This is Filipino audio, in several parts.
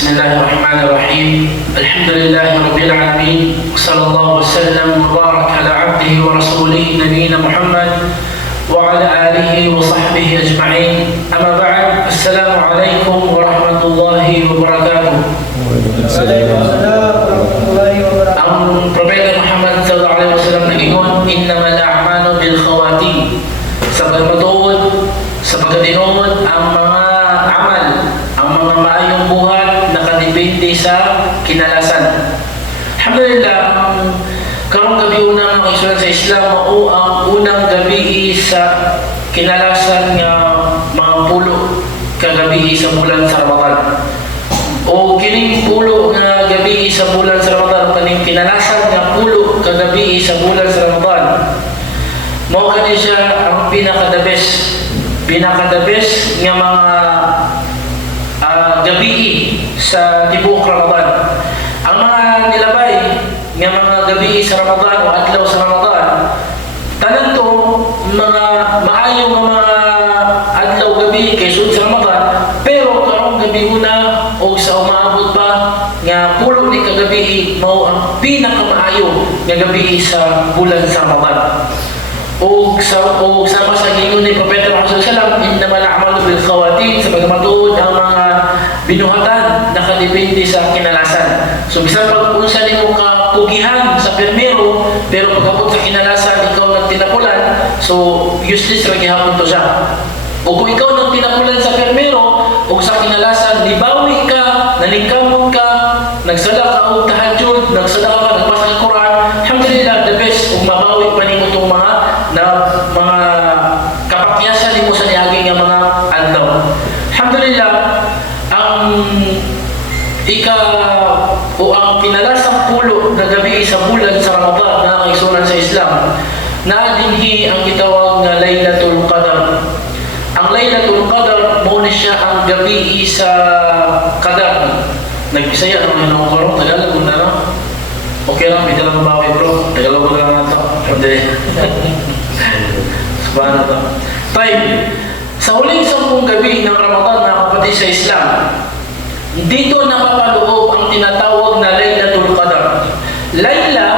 Bismillahirrahmanirrahim. Alhamdulillahi Rabbil Alamin. Sallallahu wasallam wa barak ala abdihi wa rasulih nabiyina Muhammad wa ala alihi wa sahbihi ajma'in. Amma ba'd. Assalamualaikum warahmatullahi wabarakatuh. Ang Propeta Muhammad sallallahu alaihi wasallam nag-ingon, innamal a'malu bil khawatim. Sabagat matuod, sabagat tinuod ang mga amal, ang mga maayong buhat nakadepende sa kinalasan. Alhamdulillah, karong gabi unang makisulat sa Islam o ang unang gabi sa kinalasan nga mga pulo kagabi sa bulan sa Ramadan. O kining pulo nga gabi sa bulan sa Ramadan, kaning kinalasan nga pulo kagabi sa bulan sa Ramadan, mao kani siya ang pinaka-the best nga mga gabi sa tibuok Ramadan. Ang mga nilabay nga mga gabi sa Ramadan o adlaw sa Ramadan, tanan to mga maayong mga adlaw gabi kay sud sa Ramadan, pero karong gabi una o sa umaabot pa nga pulo ni kagabi mao ang pinakamaayo nga gabi sa bulan sa Ramadan. O sama sa gingon ni Propeta Muhammad sallallahu alaihi wasallam, innamal a'malu bil khawatim, sa pagmatuod ang mga binuhatan nakadepende sa kinalasan. So bisan pag unsa nimo ka pugihan sa permero, pero pagabot sa kinalasan ikaw nagtinapulan, so useless ra gihapon to siya. O kung ikaw nagtinapulan sa permero o sa kinalasan, nibawi ka, naningkamot ka, nagsala ka og tahajjud, nagsala ka, nagbasa ng Quran, alhamdulillah, the best. Kung mabawi pa nimo itong mga kapakyasan nimo sa niaging nga mga adlaw. Alhamdulillah, ang ang kinalasang pulo na gabi sa bulan sa Ramadan na kaisuran sa Islam, na dinhi ang gitawag nga Laylatul Qadar. Ang Laylatul Qadar mo na siya ang gabi sa Qadar. Nagpisaya naman yung karong Tagalog na no? Okay lang, may talang mabawi bro. Tagalog na lang nato. Hindi. Subhanallah. Tayo, sa huling 10 gabi ng Ramadan na kapatid sa Islam, dito napapaloob ang tinatawag na Laylatul Qadar. Layla,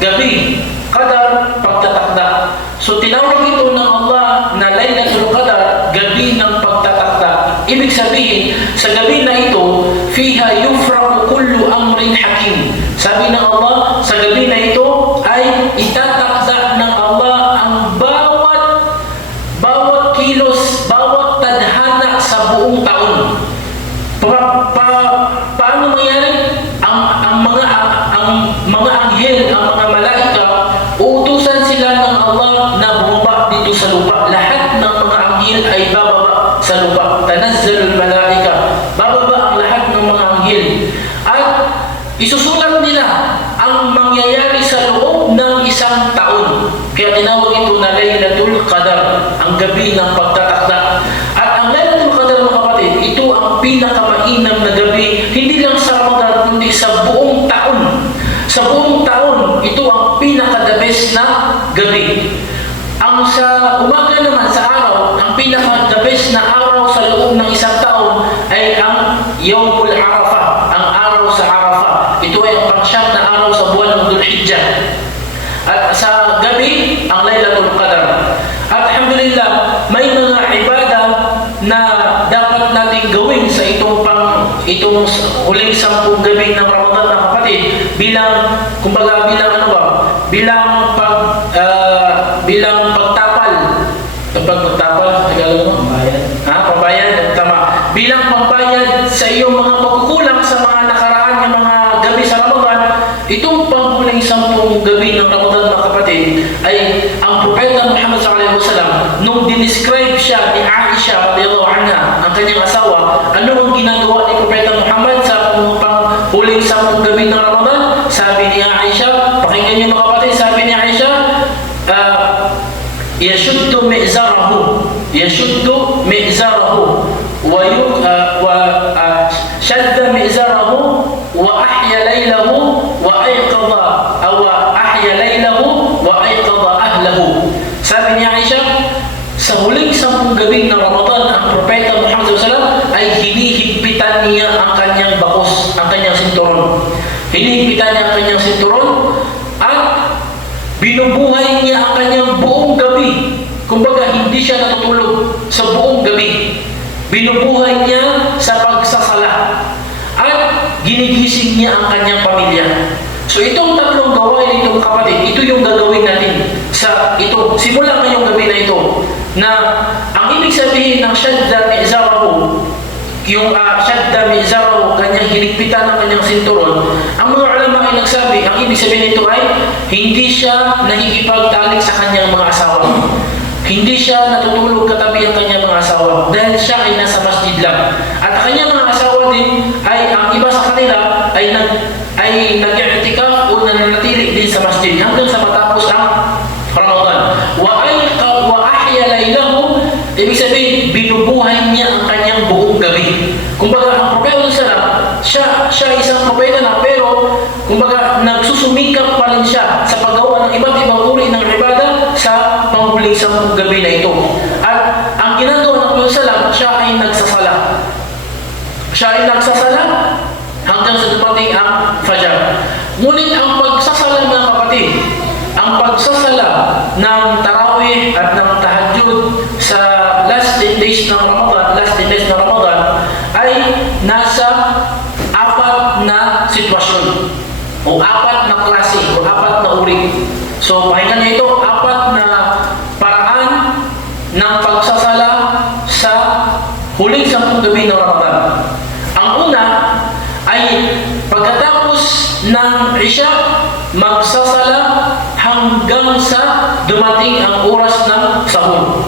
gabi. Qadar, pagtatakda. So tinawag ito ng Allah na Laylatul Qadar, gabi ng pagtatakda. Ibig sabihin, sa gabi na ito, fiha yufraqu kullu amrin hakim. Sabi ng Allah, sa gabi na ito ay itatakda ng Allah ang bawat kilos, bawat tadhana sa buong taon. Paano mangyari? Ang mga anghel, ang mga malaika, uutusan sila ng Allah na bumaba dito sa lupa. Lahat ng mga anghel ay bababa sa lupa. Tanazzalul malaika. Bababa ang lahat ng mga anghel. At isusulat nila ang mangyayari sa loob ng isang taon. Kaya tinawag ito na Laylatul Qadar, ang gabi ng pagtatakda. At ang Laylatul Qadar, mga kapatid, ito ang pinakamainam na gabi, hindi lang sa Ramadan, kundi sa buong taon. Sa buong taon, ito ang pinaka-the best na gabi. Ang sa umaga naman, sa araw, ang pinaka-the best na araw sa loob ng isang taon ay ang Yawmul Arafah, ang araw sa Arafah. Ito ay ang pangsyam na araw sa buwan ng Dhul Hijjah. At sa gabi, ang Laylatul Qadar. At alhamdulillah, may mga ibada na dapat natin gawin sa itong huling 10 gabi ng Ramadan na kapatid, bilang pagtapal. Pagtapal, Tagalog mo? Pambayad, tama. Bilang pambayad sa iyong mga pagkukulang sa mga nakaraan ng mga gabi sa Ramadan, itong panghuling 10 gabi ng Ramadan na kapatid ay ang Propeta Muhammad sallallahu alaihi wasallam, nung dinescribe siya ni Aisha radhiyallahu anha, ang kanyang asawa, ano ang ginagawa ni Propeta Muhammad sa panghuling 10 gabi ng Ramadan? Sabi ni Aisha, pakinggan niyo mga kapatid, sabi ni Aisha, yashuddu mi'zarahu wa shadda mi'zarahu wa ahya laylahu wa ahya laylahu wa ayqadha ahlahu. Sabi ni Aisha, sa huling 10 gabi ng Ramadan, ang Propeta Muhammad SAW ay hinihigpitan niya ang kanyang bakos. ang kanyang sinturon. Hinihigpitan niya ang kanyang sinturon at binubuhay niya ang kanyang buong gabi. Kumbaga, hindi siya natutulog sa buong gabi. Binubuhay niya sa pagsasala at ginigising niya ang kanyang pamilya. So itong tatlong gawain itong kapatid, ito yung gagawin natin sa ito, simula ngayong gabi na ito, na ang ibig sabihin ng shadda mi'zarahu, yung shadda mi'zarahu, kanyang hinigpitan ng kanyang sinturon, ang mga ulama ay nagsabi, ang ibig sabihin nito ay hindi siya nakikipagtalik sa kanyang mga asawa. Hindi siya natutulog katabi ang kanyang mga asawa dahil siya ay nasa masjid lang. At ang kanyang mga asawa din ay, ang iba sa kanila ay nag-i'tikaf o nananatili din sa masjid hanggang sa matapos ang Ramadan. Wa ahya laylahu, ibig sabihin, binubuhay niya ang kanyang buong gabi. Kumbaga, ang propeta siya isang propeta na, pero kumbaga, nagsusumikap pa rin siya sa paggawa ng iba't ibang uri ng ibada sa panghuling 10 gabi na ito. At ang ginagawa ng propeta, siya ay nagsasala. Siya ay nagsasala hanggang sa dumating ang Fajr. Ngunit ang pagsasala, mga kapatid, ang pagsasala ng Tarawih at ng Tahajjud sa last 10 days ng Ramadan ay nasa 4 na sitwasyon o 4 na klase o 4 na uri. So, pakinggan niyo ito, 4 na paraan ng pagsasala sa huling 10 gabi ng Ramadan. Ang una ay pagkatapos ng Isya, magsasala hanggang sa dumating ang oras ng sahur.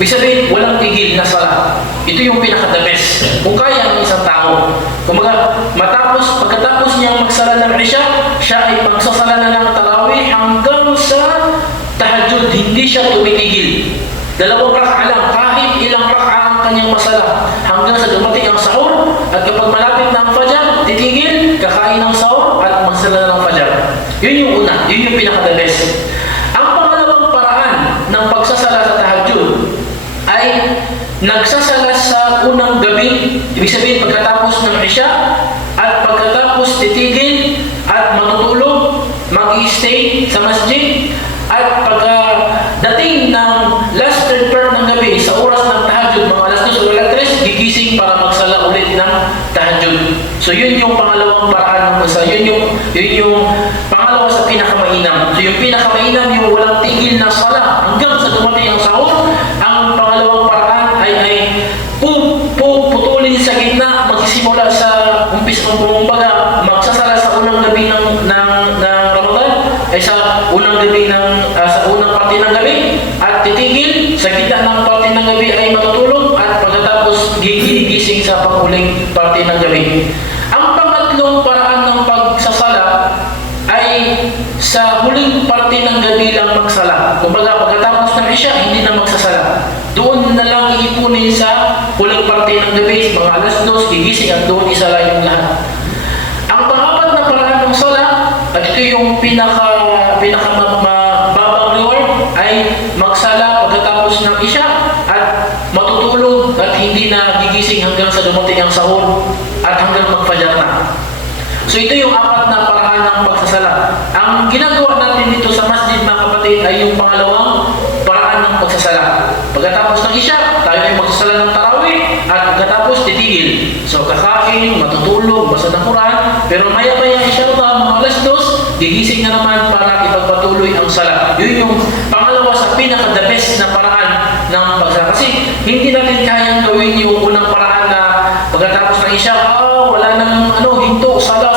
Ibig sabihin, walang tigil na sala. Ito yung pinaka-the best. Kung kaya ng isang tao. Pagkatapos niyang magsala ng Isya, siya ay magsasala na ng Tarawih hanggang sa Tahajjud. Hindi siya tumitigil. 2 rak'a lang, kahit ilang rak'a ang kanyang masala hanggang sa dumating ang sahur. At kapag malapit na ang Fajr, titigil, kakain ng sahur at magsala na ng Fajr. Yun yung una, yun yung pinaka-the best. Ang pangalawang paraan ng pagsasala sa Tahajjud ay nagsasala sa unang gabi, ibig sabihin pagkatapos ng Isya, at pagkatapos titigil at matutulog, mag-i-stay sa masjid, at pagdating ng last third part ng gabi sa oras ng Tahajjud, mga alas 2 o alas 3, gigising para magsala ulit ng Tahajjud. So yun yung pangalawang paraan ng masa, yun yung pangalawa sa pinakamainam. So yung pinakamainam, yung walang tigil na sala hanggang sa dumating ang sahur. Ang pangalawang paraan ay putulin sa gitna, magsisimula sa umpisa ng bumumbaga, magsasala sa unang gabi ng Ramadan, ay sa unang gabi sa unang parte ng gabi, at titigil sa gitna ng parte ng gabi ay matutulog, at pagkatapos gigising sa panghuling parte ng gabi. Ang pangatlong paraan ng pagsasala ay sa huling parte ng gabi lang magsala. Kumbaga, pagkatapos ng Isya, hindi na magsasala. Doon na lang iipunin sa huling parte ng gabi, mga alas 2, gigising at doon isala yung lahat. Ang pang-apat na paraan ng sala, at ito yung pinakamababang reward, ay magsala pagkatapos ng Isya at matutulog at hindi na gigising hanggang sa dumating ang sahur at hanggang mag-Fajr na. So ito yung 4 na paraan ng pagsasala. Ang ginagawa natin dito sa masjid, mga kapatid, ay yung pangalawang paraan ng pagsasala. Pagkatapos ng Isya, tayo ay magsasala ng Tarawih at pagkatapos titigil. So kakain, matutulog, basa ng Quran, pero maya-maya inshallah mga alas 2, gigising na naman para ipagpatuloy ang sala. Yun yung pangalawa sa pinaka-the best na paraan ng pagsasala. Kasi hindi natin kayang gawin yung unang paraan na pagkatapos ng Isya, wala nang hinto, sala,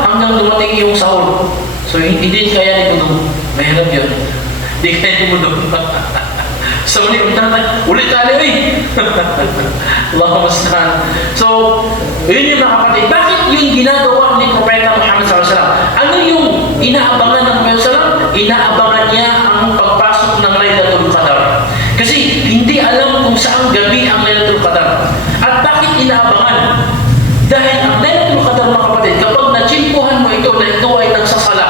hanggang dumating yung sahur. So, hindi din kaya ni Budong. Mahirap yun. Hindi kaya ni Budong. So, ulit tayo Allahumma musta'an. So, yun yung mga kapatid. Bakit yung ginagawa ni Propeta Muhammad SAW? Ano yung inaabangan ng Propeta SAW? Inaabangan niya ang pagpasok ng Laylatul Qadar. Kasi hindi alam kung saang gabi ang Laylatul Qadar. At bakit inaabangan? Dahil ang Laylatul Qadar, mga kapatid, kapag nachimpuhan mo ito na ito ay nagsasala,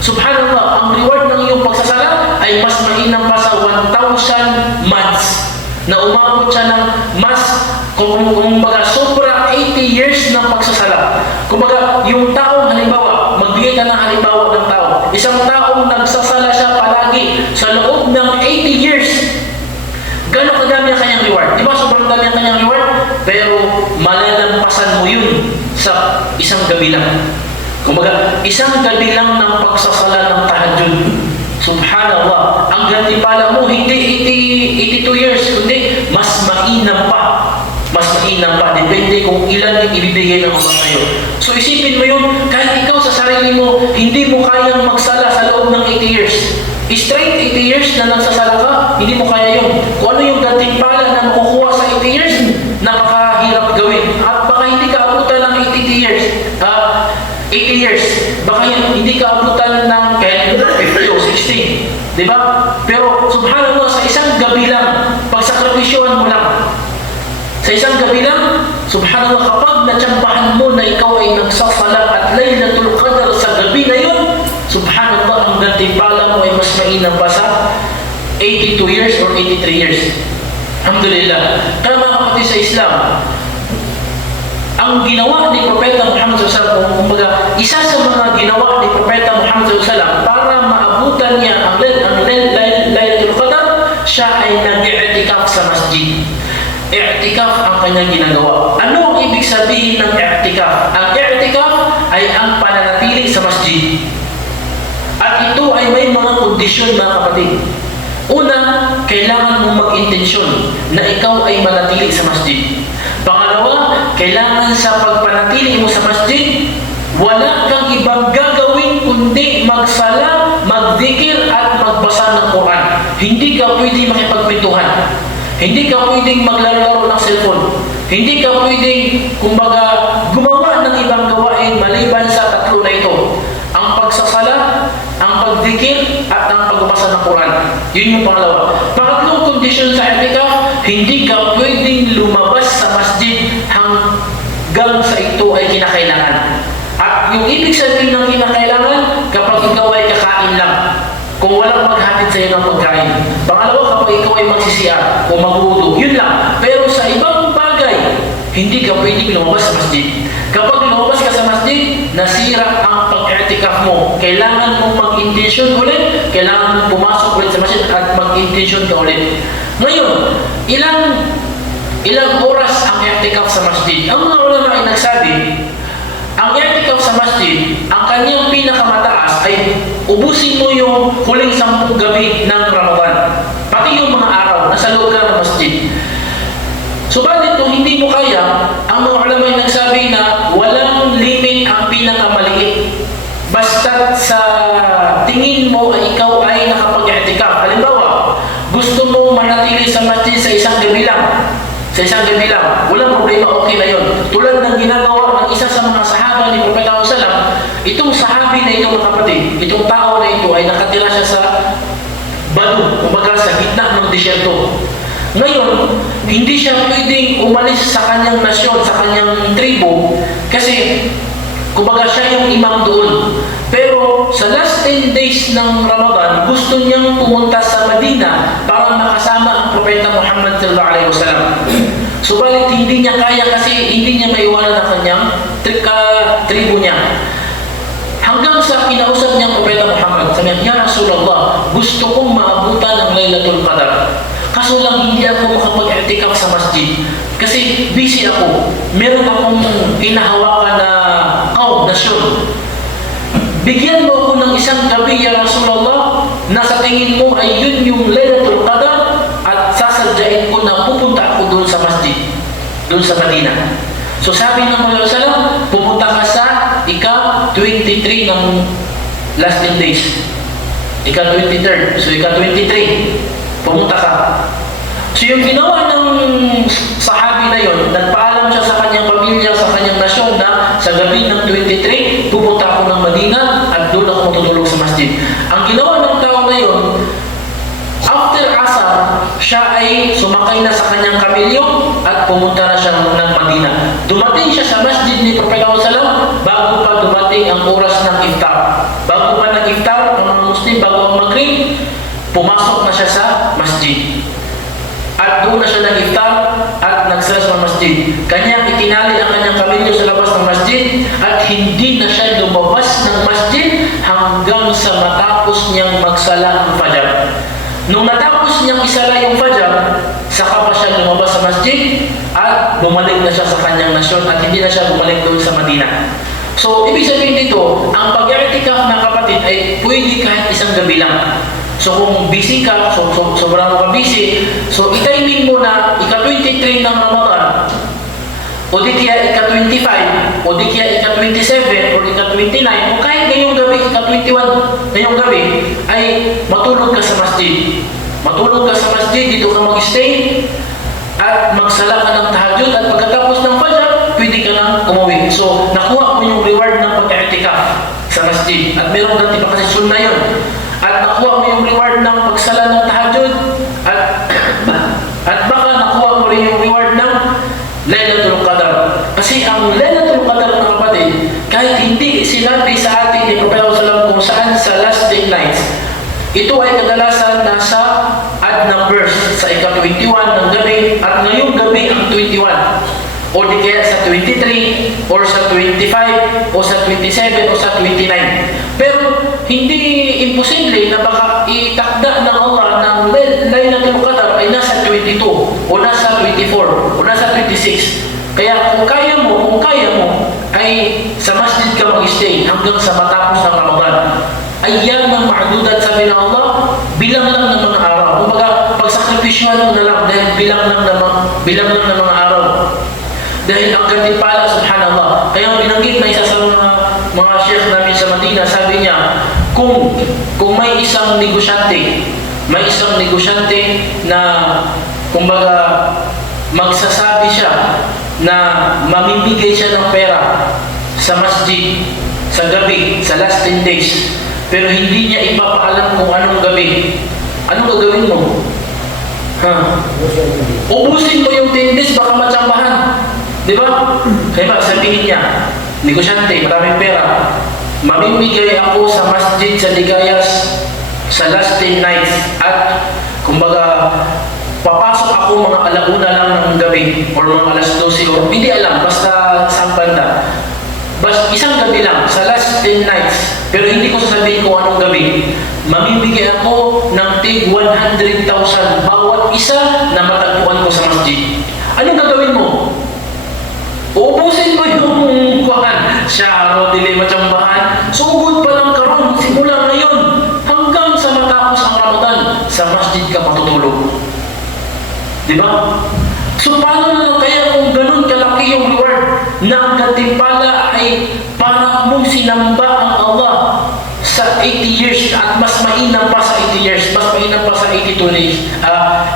subhanallah, ang reward ng iyong pagsasala ay mas mainam pa sa 1,000 months na umabot siya ng mas, kumbaga, sobra 80 years ng pagsasala. yung taong halimbawa, magbigay ka ng halimbawa ng tao. Isang taong nagsasala siya palagi sa loob ng 80 years. Gano'ng kadami ang kanyang reward? Di ba sobrang dami ang kanyang reward? Pero malalampasan mo yun sa isang gabi lang. Kumbaga, isang gabi lang ng pagsasala ng tahajjud. Subhanallah, ang gantimpala mo hindi 82 years, kundi mas mainam pa. Mas mainam pa, depende kung ilan yung ibibigay ng Allah sa'yo. So isipin mo yun, kahit ikaw sa sarili mo, hindi mo kayang magsala sa loob ng 80 years. Straight 80 years na nagsasala ka, hindi mo kaya yun. Kung ano yung gantimpala na makukuha sa 80 years, napakahirap gawin. At baka hindi ka abutan ng 80 years. 80 years. Baka hindi ka abutan ng kahit 50 o 60. Diba? Pero subhanallah, sa isang gabi lang, pagsakripisyohan mo lang. Sa isang gabi lang, subhanallah, kapag natsambahan mo na ikaw ay nagsasala at Laylatul Qadr sa gabi na yun, subhanallah, ang gantimpala mo ay mas mainam pa sa 82 years or 83 years. Alhamdulillah. Kaya mga kapatid sa Islam, ang ginawa ni Propeta Muhammad SAW, kumbaga, isa sa mga ginawa ni Propeta Muhammad SAW para maabutan niya ang Laylatul Qadr, siya ay nag-i'tikaf sa masjid. I'tikaf ang kanyang ginagawa. Ano ang ibig sabihin ng i'tikaf? Ang i'tikaf ay ang pananatili sa masjid. At ito ay may mga kondisyon, mga kapatid. Una, kailangan mong mag-intensyon na ikaw ay manatili sa masjid. Pangalawa, kailangan sa pagpanatili mo sa masjid, wala kang ibang gagawin kundi magsala, magdikir at magbasa ng Quran. Hindi ka pwede makipagpintuhan. Hindi ka pwedeng maglaro ng cellphone. Hindi ka pwedeng, kumbaga, gumawa ng ibang gawain maliban sa tatlo na ito. Ang pagsasala, ang pagdikir, at ang pagbasa ng Quran. Yun yung pangalawa. Pangatlong kondisyon sa i'tikaf, hindi ka pwedeng lumabas sa masjid hanggang sa ito ay kinakailangan. At yung ibig sabihin ng kinakailangan, kapag ikaw ay kakain lang. Kung walang maghatid sa iyo ng pagkain. Pangalawa, kapag ikaw ay magsisiya o magwudu, yun lang. Pero sa ibang bagay, hindi ka pwedeng lumabas sa masjid. Kapag lumabas ka sa masjid, nasira ang pag-i'tikaf mo. Kailangan mong mag-intensyon ulit, kailangan mong pumasok ulit sa masjid at mag-intensyon ka ulit. Ngayon, ilang oras ang i'tikaf sa masjid? Ang mga ulama ay nagsabi, ang i'tikaf sa masjid, ang kanyang pinakamataas ay ubusin mo yung huling 10 gabi ng Ramadan. Pati yung mga araw, nasa loob ka ng masjid. Subalit kung hindi mo kaya, ang mga ulama ay nagsabi na walang limit ang pinakamaliit. Basta sa tingin mo ay ikaw ay nakapag-i'tikaf. Halimbawa, gusto mo manatili sa masjid sa isang gabi lang. Sa isang gabi lang, walang problema, okay na yun. Tulad ng ginagawa ng isa sa mga sahaba ni Propeta Sallam, itong sahabi na ito, mga kapatid, itong tao na ito ay nakatira siya sa Badu, kumbaga sa gitna ng disyerto. Ngayon, hindi siya pwedeng umalis sa kanyang nasyon, sa kanyang tribo, kasi kumbaga siya yung imam doon. Pero sa last 10 days ng Ramadan, gusto niyang pumunta sa Madina para makasama ang Propeta Muhammad sallallahu alaihi wasallam. Subalit hindi niya kaya kasi hindi niya maiwanan ang kanyang tribo niya. Hanggang sa kinausap niya ang Propeta Muhammad, sabi niya, "Ya Rasulullah, gusto kong maabutan ang Laylatul Qadr. Kaso lang hindi ako makapag-i'tikaf sa masjid. Kasi busy ako. Meron akong hinahawakan na nasyon. Bigyan mo ako ng isang gabi, Ya Rasulullah, na sa tingin mo ay yun yung Laylatul Qadr at sasadyain ko na pupunta ako doon sa masjid, doon sa Madina." So sabi ng Muhammad sallallahu, pupunta ka sa ika-23 ng last 10 days. Ika-23rd. So ika-23. Pumunta ka. So yung ginawa ng sahabi na yun, nagpaalam siya sa kanyang pamilya, sa kanyang nasyon na sa gabi ng 23, pupunta ako ng Madina at doon ako matutulog sa masjid. Ang ginawa ng tao na yun, after asar, siya ay sumakay na sa kanyang kamilyo at pumunta na siya ng Madina. Dumating siya sa masjid ni Propeta Sallam bago pa dumating ang oras ng iftar. Bago pa nag-iftar, ang mga Muslim, bago ang Maghrib, pumasok na siya sa masjid. At doon na siya nag-iftar at nagsara sa masjid. Kanyang itinali ang kanyang kamilyo sa labas ng masjid at hindi masjid at bumalik na siya sa kanyang nasyon at hindi na siya bumalik doon sa Madina. So, ibig sabihin dito, ang pag-i'tikaf na kapatid ay pwede kahit isang gabi lang. So, kung busy ka, sobrang ka busy, so i-timing mo na ika-23 ng Ramadan, o di kaya ika-25, o di kaya ika-27, o ika-29, o kahit ngayong gabi, ika-21, ngayong gabi, ay matulog ka sa masjid. Matulog ka sa masjid, dito ka mag-stay, at magsala ka ng tahajjud, at pagkatapos ng Fajr, pwede ka nang umuwi. So, nakuha mo yung reward ng pag-i'tikaf sa masjid. At meron dati pa kasi sunna yun. At nakuha mo yung reward ng pagsala ng tahajjud, at baka nakuha mo rin yung reward ng Laylatul Qadar. Kasi ang Laylatul Qadar ng kapatid, kahit hindi sinabi sa atin ni Prophet Sallam kung saan sa last 10 nights, ito ay kadalasan nasa odd numbers sa ika-21 ng gabi at ngayong gabi ang 21. O di kaya sa 23, or sa 25, o sa 27, o sa 29. Pero hindi imposible na baka itakda ng Allah ng Laylatul Qadar ay nasa 22, o nasa 24, o nasa 26. Kaya kung kaya mo, ay sa masjid ka mag-stay hanggang sa matapos ng Ramadan. Ay yan ang ma'dudat, sabi ng Allah, bilang lang ng mga araw. Kumbaga, pagsakripisyohan mo na lang dahil bilang lang ng mga araw. Dahil ang gantimpala, subhanallah. Kaya binanggit na isa sa mga sheikh namin sa Madina, sabi niya, kung may isang negosyante na, kumbaga, magsasabi siya na mamimigay siya ng pera sa masjid, sa gabi, sa last 10 days, pero hindi niya ipapaalam kung anong gabi. Anong gagawin mo? Ubusin mo yung 10 days, baka matsambahan. Di ba? Kaya sabihin niya, negosyante, maraming pera, mamimigay ako sa masjid sa Ligayas sa last 10 nights at kumbaga papasok ako mga alauna lang ng gabi or mga alas 12 or hindi alam, basta saan banda. Basta isang gabi lang sa last 10 nights, pero hindi ko sasabihin kung anong gabi. Mamimigay ako ng tig 100,000 bawat isa na matagpuan ko sa masjid. Anong gagawin mo? Uubusin mo yung syaro, dili matsambahan. Sugod pa lang karon, simula ngayon, hanggang sa matapos ang Ramadan, sa masjid ka matutulog. Diba? So paano na kaya kung ganun kalaki yung reward na ang gantimpala ay para mong sinamba ang Allah sa 80 years at mas mainam pa sa 80 years, mas mainam pa sa 82 years,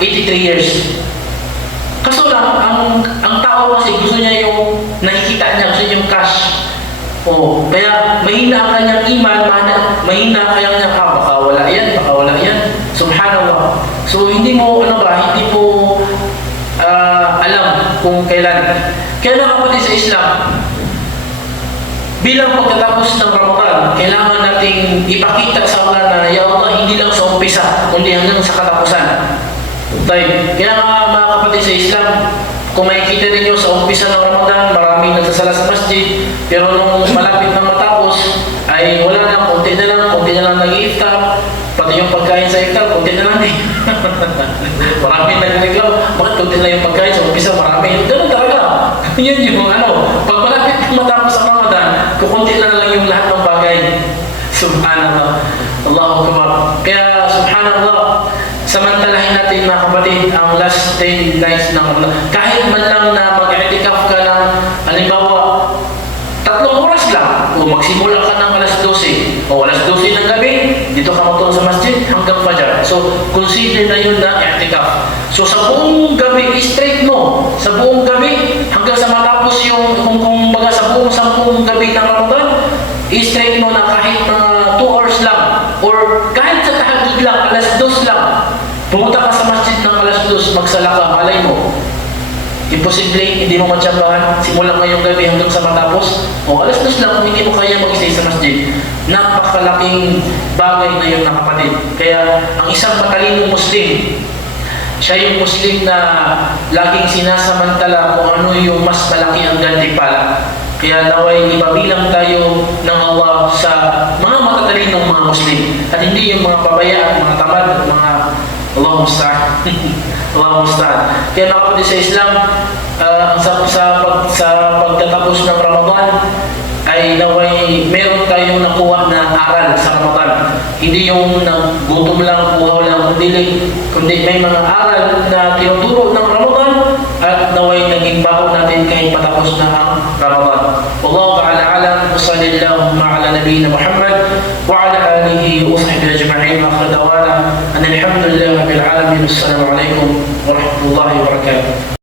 83 years. Kaso lang, ang tao kasi gusto niya yung nakikita niya, gusto niya yung cash. Kaya mahina ang kanyang iman, mahina ang kanyang baka wala yan. Subhanallah. So hindi mo alam kung kailan. Kaya na kapatid sa Islam, bilang pagkatapos ng Ramadan, kailangan nating ipakita sa Allah na, Ya Allah, hindi lang sa umpisa, kundi hanggang sa katapusan. Kaya mga kapatid sa Islam, kung makikita ninyo sa umpisa ng Ramadan, maraming nagsasala sa masjid, pero nung malapit na matapos, ay wala na, konti na lang nag-i-iftar, pati yung pagkain sa iftar, konti na lang din. Maraming nag-reglaw, bakit konti na yung pagkain sa umpisa, marami. Ganun talaga. Yun yung pag malapit na matapos ang Ramadan, kukunti na lang yung lahat ng bagay. Subhanallah. Allahu Akbar. Kaya, subhanallah, samantalahin natin mga kapatid ang last 10 nights ng Ramadan. Kahit man lang na mag-i'tikaf ka ng halimbawa 3 oras lang o magsimula ka ng alas 12 o alas 12 ng gabi, dito ka matulog sa masjid hanggang Fajr. So, consider na yun na i'tikaf. So, sa buong gabi, straight mo. Sa buong gabi, hanggang sa matapos yung, kung baga sa buong 10 gabi ng Ramadan, straight mo na kahit mga 2 hours lang or kahit sa tahajjud lang, alas 2 lang. Pumunta ka sa masjid ng alas 2, magsala ka, malay mo. Imposible, hindi mo matsambahan, simula ngayong gabi hanggang sa matapos. Alas 2 lang, kung hindi mo kaya mag-stay sa masjid. Napakalaking bagay na yun na kapatid. Kaya, ang isang matalinong Muslim, siya yung Muslim na laging sinasamantala kung ano yung mas malaki ang gantimpala. Kaya naway ipabilang tayo ng Allah sa mga matatalinong mga Muslim. At hindi yung mga pabaya at mga tamad at mga Allah musta'an. Allah musta'an. Kaya mga kapatid sa Islam, sa pagtatapos ng Ramadan, ay naway meron tayong nakuha na aral sa Ramadan. Hindi yung gutom lang, uhaw lang, kundi may mga aral na tinuturo ng Ramadan at naway naging baon natin kahit patapos na ang Ramadan. Wallahu ta'ala alam, wa sallallahu ala nabiyyina Muhammad wa ala alihi wa sahbihi ajma'in. Wa akhir dawana anil hamdulillahi rabbil alamin. Assalamu alaikum wa rahmatullahi wa barakatuh.